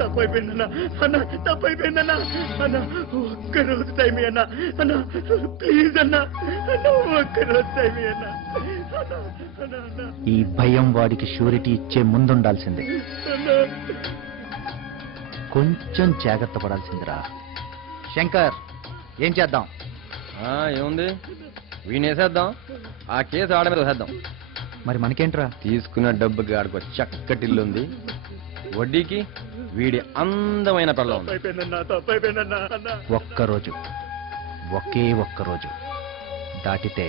తప్పైపోయిందన్నా అన్న, తప్పైపోయిందన్నా అన్న, ఒక్కరోజు టైం అన్నా అన్న, ప్లీజ్ అన్నా అన్న, ఒక్కరోజు టైం అన్నా. ఈ భయం వాడికి షూరిటీ ఇచ్చే ముందుండాల్సిందే. కొంచెం జాగ్రత్త పడాల్సిందిరా. శంకర్, ఏం చేద్దాం? ఏముంది, వీణేసేద్దాం, ఆ కేసు ఆడ మీద వేసేద్దాం. మరి మనకేంట్రా? తీసుకున్న డబ్బుకి ఆడుకో చక్కటిల్లు ఉంది, వడ్డీకి వీడి అందమైన పిల్ల ఉంది. ఒక్కరోజు, ఒకే ఒక్కరోజు దాటితే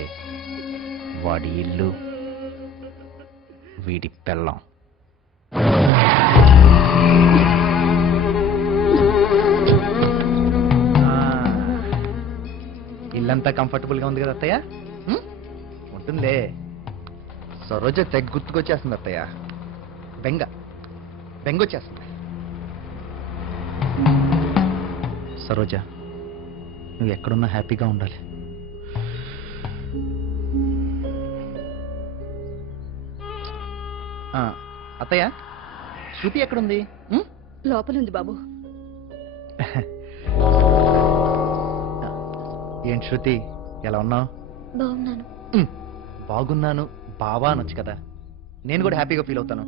వాడి ఇల్లు, వీడి పెళ్ళం. ఇల్లంతా కంఫర్టబుల్గా ఉంది కదా అత్తయ్య? ఉంటుందే. సరోజ తెగ గుర్తుకొచ్చేస్తుంది అత్తయ్య. బెంగొచ్చేస్తుంది. సరోజ, నువ్వు ఎక్కడున్నా హ్యాపీగా ఉండాలి. అత్తయ్య, శృతి ఎక్కడుంది? లోపలుంది బాబు. ఏంటి శృతి, ఎలా ఉన్నావు? బాగున్నాను. బాగున్నాను బావా అనొచ్చు కదా, నేను కూడా హ్యాపీగా ఫీల్ అవుతాను.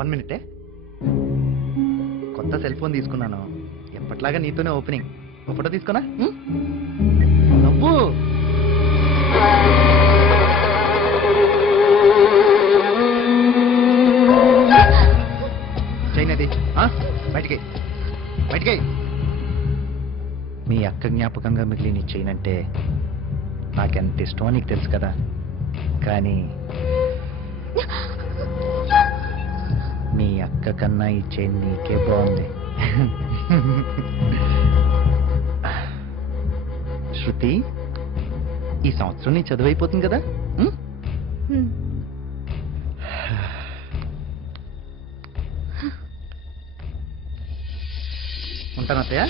1 మినిటే. కొత్త సెల్ ఫోన్ తీసుకున్నాను, ఎప్పట్లాగా నీతోనే ఓపెనింగ్. ఒక ఫోటో తీసుకున్నా? నవ్వు. చైనది బయటికి బయటికి. మీ అక్క జ్ఞాపకంగా మిగిలిన చైన్ అంటే నాకెంత ఇష్టమో నీకు తెలుసు కదా, కానీ మీ అక్క కన్నా ఈ చైన్ నీకే బాగుంది. శృతి, ఈ సంవత్సరం నీ చదువు అయిపోతుంది కదా? ఉంటాను అత్తయ్య.